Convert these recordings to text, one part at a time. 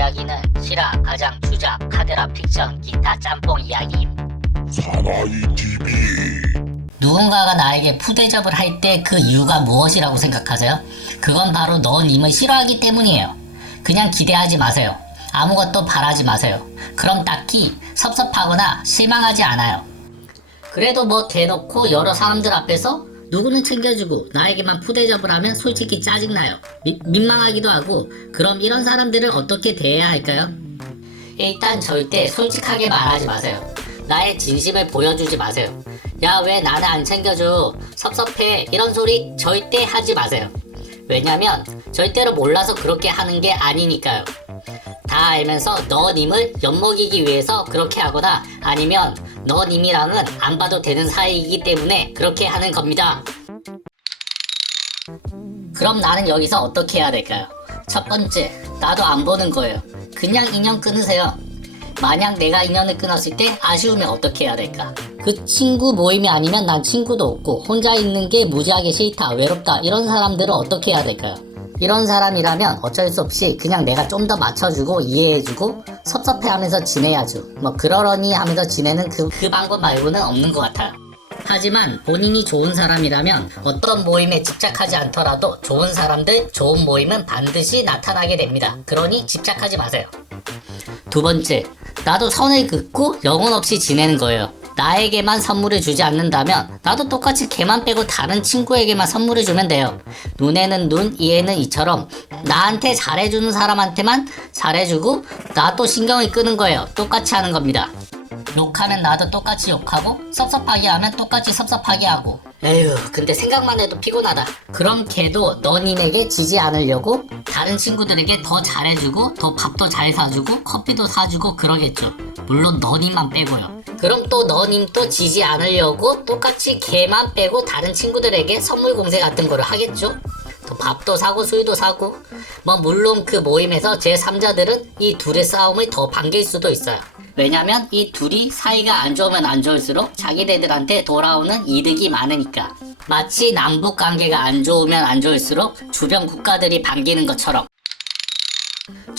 이야기는 실화, 가장, 추적, 카드라, 픽션, 기타 짬뽕 이야기. 사나이 TV 누군가가 나에게 푸대접을 할 때 그 이유가 무엇이라고 생각하세요? 그건 바로 너님을 싫어하기 때문이에요. 그냥 기대하지 마세요. 아무것도 바라지 마세요. 그럼 딱히 섭섭하거나 실망하지 않아요. 그래도 뭐 대놓고 여러 사람들 앞에서 누구는 챙겨주고 나에게만 푸대접을 하면 솔직히 짜증나요. 미- 민망하기도 하고 그럼 이런 사람들을 어떻게 대해야 할까요? 일단 절대 솔직하게 말하지 마세요. 나의 진심을 보여주지 마세요. 야, 왜 나는 안 챙겨줘? 섭섭해. 이런 소리 절대 하지 마세요. 왜냐면 절대로 몰라서 그렇게 하는 게 아니니까요. 다 알면서 너님을 엿먹이기 위해서 그렇게 하거나 아니면 너님이랑은 안 봐도 되는 사이이기 때문에 그렇게 하는 겁니다. 그럼 나는 여기서 어떻게 해야 될까요? 첫 번째, 나도 안 보는 거예요. 그냥 인연 끊으세요. 만약 내가 인연을 끊었을 때 아쉬우면 어떻게 해야 될까? 그 친구 모임이 아니면 난 친구도 없고 혼자 있는 게 무지하게 싫다, 외롭다 이런 사람들은 어떻게 해야 될까요? 이런 사람이라면 어쩔 수 없이 그냥 내가 좀 더 맞춰주고 이해해주고 섭섭해하면서 지내야죠. 뭐 그러려니 하면서 지내는 그, 그 방법 말고는 없는 것 같아요. 하지만 본인이 좋은 사람이라면 어떤 모임에 집착하지 않더라도 좋은 사람들, 좋은 모임은 반드시 나타나게 됩니다. 그러니 집착하지 마세요. 두 번째, 나도 선을 긋고 영혼 없이 지내는 거예요. 나에게만 선물을 주지 않는다면 나도 똑같이 걔만 빼고 다른 친구에게만 선물을 주면 돼요. 눈에는 눈, 이에는 이처럼 나한테 잘해주는 사람한테만 잘해주고 나 또 신경을 끄는 거예요. 똑같이 하는 겁니다. 욕하면 나도 똑같이 욕하고 섭섭하게 하면 똑같이 섭섭하게 하고 에휴 근데 생각만 해도 피곤하다 그럼 걔도 너님에게 지지 않으려고 다른 친구들에게 더 잘해주고 더 밥도 잘 사주고 커피도 사주고 그러겠죠 물론 너님만 빼고요 그럼 또 너님 또 지지 않으려고 똑같이 걔만 빼고 다른 친구들에게 선물 공세 같은 거를 하겠죠? 또 밥도 사고 술도 사고. 뭐 물론 그 모임에서 제 3자들은 이 둘의 싸움을 더 반길 수도 있어요. 왜냐면 이 둘이 사이가 안 좋으면 안 좋을수록 자기네들한테 돌아오는 이득이 많으니까. 마치 남북 관계가 안 좋으면 안 좋을수록 주변 국가들이 반기는 것처럼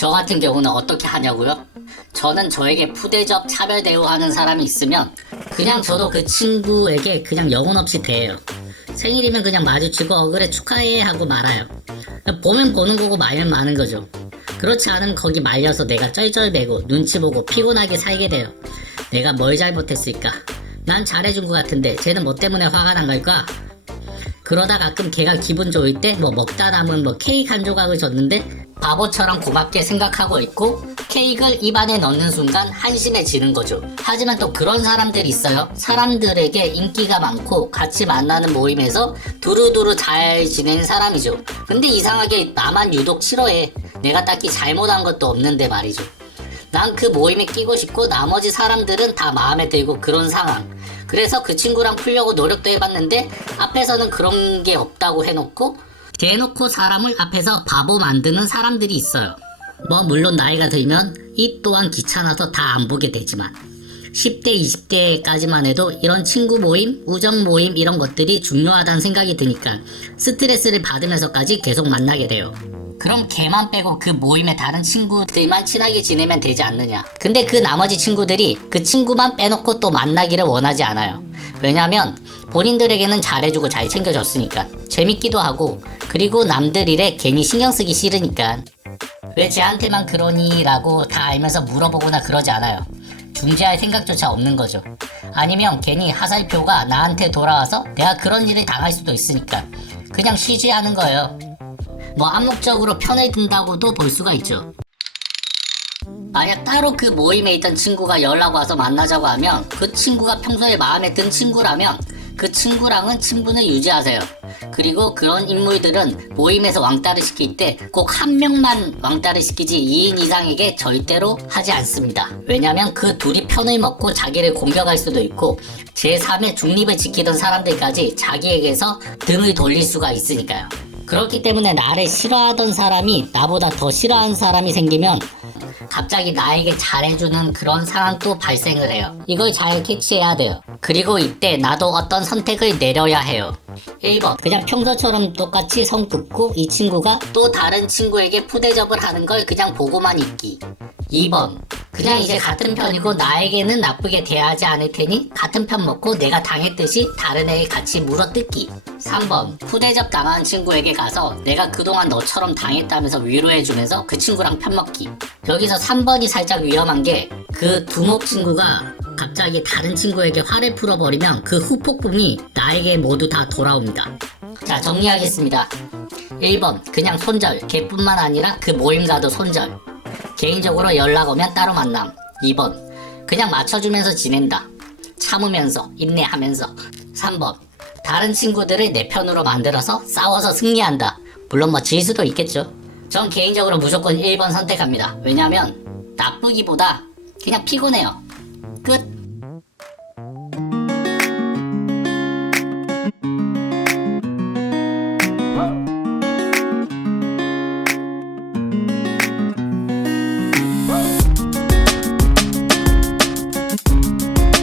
저 같은 경우는 어떻게 하냐고요? 저는 저에게 푸대접 차별 대우하는 사람이 있으면 그냥 저도 그 친구에게 그냥 영혼 없이 대해요. 생일이면 그냥 마주치고 어 그래 축하해 하고 말아요. 보면 보는 거고 말면 마는 거죠. 그렇지 않으면 거기 말려서 내가 쩔쩔매고 눈치 보고 피곤하게 살게 돼요. 내가 뭘 잘못했을까? 난 잘해준 것 같은데 쟤는 뭐 때문에 화가 난 걸까? 그러다 가끔 걔가 기분 좋을 때 뭐 먹다 남은 뭐 케이크 한 조각을 줬는데 바보처럼 고맙게 생각하고 있고 케이크를 입안에 넣는 순간 한심해지는 거죠. 하지만 또 그런 사람들이 있어요. 사람들에게 인기가 많고 같이 만나는 모임에서 두루두루 잘 지내는 사람이죠. 근데 이상하게 나만 유독 싫어해. 내가 딱히 잘못한 것도 없는데 말이죠. 난 그 모임에 끼고 싶고 나머지 사람들은 다 마음에 들고 그런 상황. 그래서 그 친구랑 풀려고 노력도 해봤는데 앞에서는 그런 게 없다고 해놓고 대놓고 사람을 앞에서 바보 만드는 사람들이 있어요. 뭐 물론 나이가 들면 이 또한 귀찮아서 다 안 보게 되지만 10대, 20대까지만 해도 이런 친구 모임, 우정 모임 이런 것들이 중요하다는 생각이 드니까 스트레스를 받으면서까지 계속 만나게 돼요. 그럼 걔만 빼고 그 모임의 다른 친구들만 친하게 지내면 되지 않느냐. 근데 그 나머지 친구들이 그 친구만 빼놓고 또 만나기를 원하지 않아요. 왜냐면 본인들에게는 잘해주고 잘 챙겨줬으니까. 재밌기도 하고, 그리고 남들 일에 괜히 신경 쓰기 싫으니까. 왜 쟤한테만 그러니? 라고 다 알면서 물어보거나 그러지 않아요. 중재할 생각조차 없는 거죠. 아니면 괜히 하살표가 나한테 돌아와서 내가 그런 일을 당할 수도 있으니까. 그냥 쉬지 하는 거예요. 뭐 암묵적으로 편을 든다고도 볼 수가 있죠. 만약 따로 그 모임에 있던 친구가 연락 와서 만나자고 하면 그 친구가 평소에 마음에 든 친구라면 그 친구랑은 친분을 유지하세요. 그리고 그런 인물들은 모임에서 왕따를 시킬 때 꼭 한 명만 왕따를 시키지 2인 이상에게 절대로 하지 않습니다. 왜냐면 그 둘이 편을 먹고 자기를 공격할 수도 있고 제3의 중립을 지키던 사람들까지 자기에게서 등을 돌릴 수가 있으니까요. 그렇기 때문에 나를 싫어하던 사람이 나보다 더 싫어하는 사람이 생기면 갑자기 나에게 잘해주는 그런 상황도 발생을 해요. 이걸 잘 캐치해야 돼요. 그리고 이때 나도 어떤 선택을 내려야 해요. 1번 그냥 평소처럼 똑같이 성 긋고 이 친구가 또 다른 친구에게 푸대접을 하는 걸 그냥 보고만 있기 2번 그냥 이제 같은 편이고 나에게는 나쁘게 대하지 않을 테니 같은 편 먹고 내가 당했듯이 다른 애에 같이 물어뜯기 3번 푸대접 당한 친구에게 가서 내가 그동안 너처럼 당했다면서 위로해주면서 그 친구랑 편먹기 여기서 3번이 살짝 위험한 게 그 두목 친구가 갑자기 다른 친구에게 화를 풀어버리면 그 후폭풍이 나에게 모두 다 돌아옵니다. 자, 정리하겠습니다. 1번, 그냥 손절. 걔뿐만 아니라 그 모임과도 손절. 개인적으로 연락 오면 따로 만남. 2번, 그냥 맞춰주면서 지낸다. 참으면서, 인내하면서. 3번, 다른 친구들을 내 편으로 만들어서 싸워서 승리한다. 물론 뭐 질 수도 있겠죠. 전 개인적으로 무조건 1번 선택합니다. 왜냐면 나쁘기보다 그냥 피곤해요.